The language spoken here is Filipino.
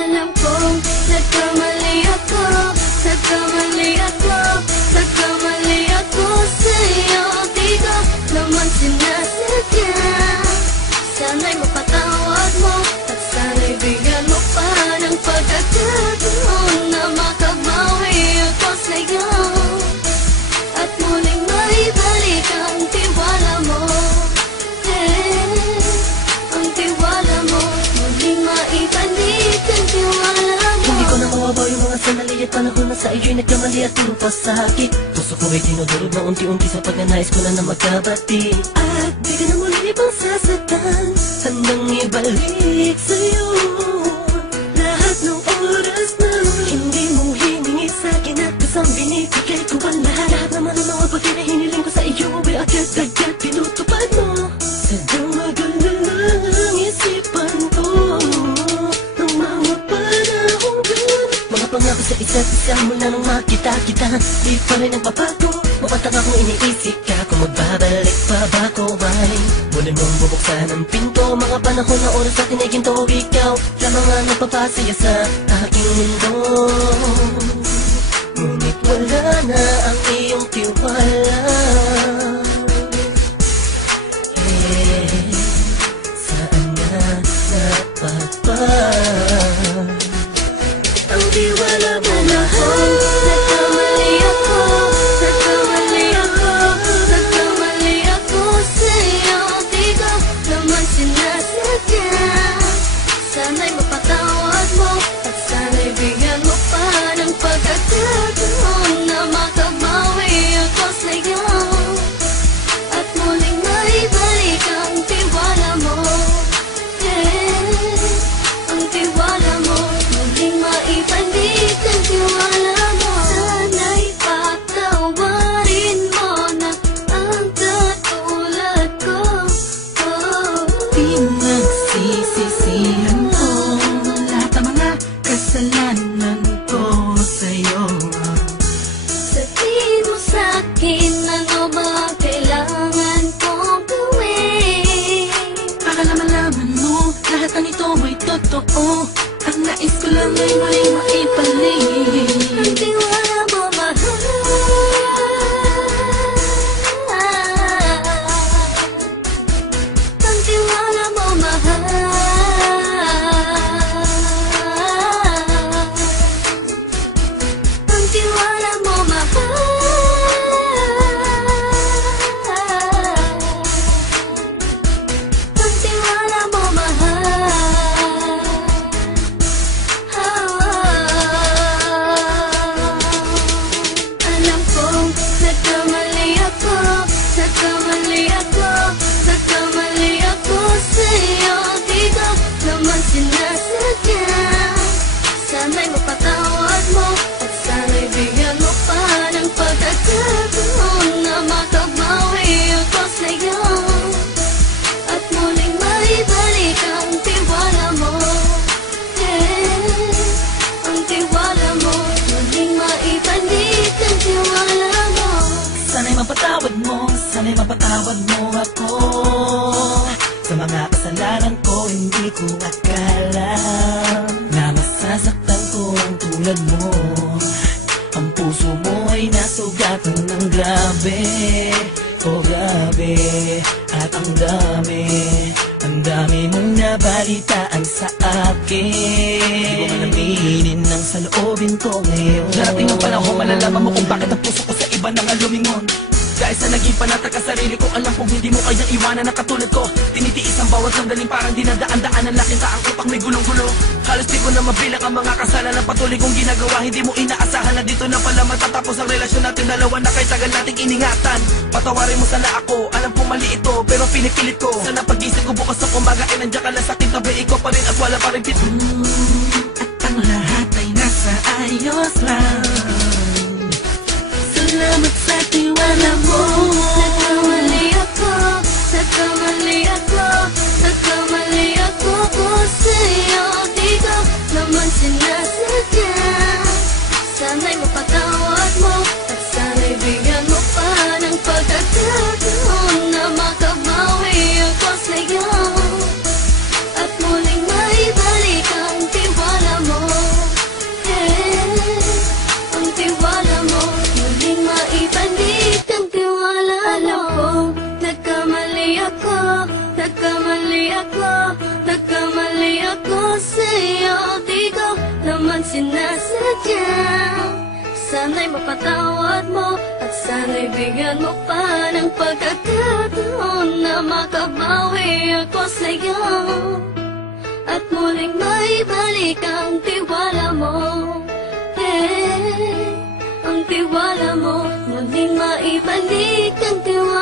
Alam kong nagkamali ako, nagkamali ako, nagkamali ako sa'yo. Di ko naman sinasadya. Sana'y mapatawad mo at sana'y bigyan mo pa ng pagkakataon na makabawi ako sa'yo at muling maibalik ang tiwala mo. Ang tiwala mo, muling maibalik ang tiwala mo. Hindi ko na mawabaw yung mga sandali at panahon na sa iyo'y nagkamali at lupa sa sakit. Puso ko ay tinudurog na unti-unti sa pagnanais ko na magkabati. At di ka na muli pang sasaktan, handang ibalik sa'yo lahat ng oras na hindi mo hiningi sa'kin at kasang binibigay ko ang lahat. Naman ang mga bagay na hiniling ko sa iyo ay agad-agad pinutupad mo. Sadyang maganda lang isipan ko ng mga panahon dun. Mga pangako sa isa't isa mula nung makita kita, di pa rin nagbabago. Mapatang akong iniisip ka kung magbabalik pa ba ko ay muli mong bubuksan ang pinto. Mga panahon na oras natin ay ginto, ikaw lamang ang nagpapasaya sa aking mundo. Ngunit wala na ang iyong tiwala. Saan na napagpag ang tiwala mo mahal? Nagkamali ako, nagkamali ako, nagkamali ako sa'yo. Di ko naman sinasadya. Sana'y mapatawad mo at sana'y bigyan mo pa ng pagkakataon na makabawi ako sa'yo at muling maibalik ang tiwala mo. Ang tiwala mo, muling maibalik ang tiwala mo. Sana'y patawarin mo na ang katulad ko. Pinagsisisihan ko lahat ng mga kasalanan ko sa'yo. Sabihin mo sa'kin ano ba ang kailangan kong gawin. Para malaman mo lahat ng ito ay totoo. Ang nais ko lang ay muling maibalik Ang tiwala mo mahal. Ang tiwala mo mahal. Ang tiwala mo mahal. Ang tiwala mo mahal. Alam kong nagkamali ako, nagkamali ako, nagkamali ako sa'yo. Di ko naman sinasadya. Sana'y mapatawad mo at sana'y bigyan mo pa ng pagkakataon na makabawi ako sa'yo at muling maibalik ang tiwala mo. Ang tiwala mo, muling maibalik ang tiwala mo. Sana'y mapatawad mo, sana'y mapatawad mo ako sa mga kasalanan ko. Hindi ko akala na masasaktan ko ang tulad mo. Ang puso mo ay nasugatan ng grabe, oh grabe. At ang dami mong nabalitaan sa akin. Di ko man aminin ang saloobin ko ngayon. Darating ang panahon, malalaman mo kung bakit ang puso ko sa iba nang lumingon. Dahil sa naging panatag ka sarili ko, alam kong hindi mo kayang iwanan na katulad ko. Tinitiis ang bawat sandaling parang dinadaan-daan ang lakita ang utak may gulong-gulo. Halos di ko na mabilang ang mga kasalanan patuloy kong ginagawa. Hindi mo inaasahan na dito na pala matatapos ang relasyon natin dalawa na kahit tagal nating iningatan. Patawarin mo sana ako, alam kong mali ito pero pinipilit ko. Sana pag-isip ko bukas na kumbaga ay nandiyan ka lang sa akin, tabi ikaw pa rin at wala pa rin pit. At ang lahat ay nasa ayos lang. Salamat sa tiwala mo. Nagkamali ako, nagkamali ako, nagkamali ako sa'yo. Di ko naman sinasadya. Sana'y mapatawad mo at sana'y bigyan mo pa ng pagkakataon na makabawi ako sa'yo at muling maibalik ang tiwala mo. naman sinasadya. Sana'y mapatawad mo at sana'y bigyan mo pa ng pagkakataon na makabawi ako sa'yo at muling maibalik ang tiwala mo. Ang tiwala mo, muling maibalik ang tiwala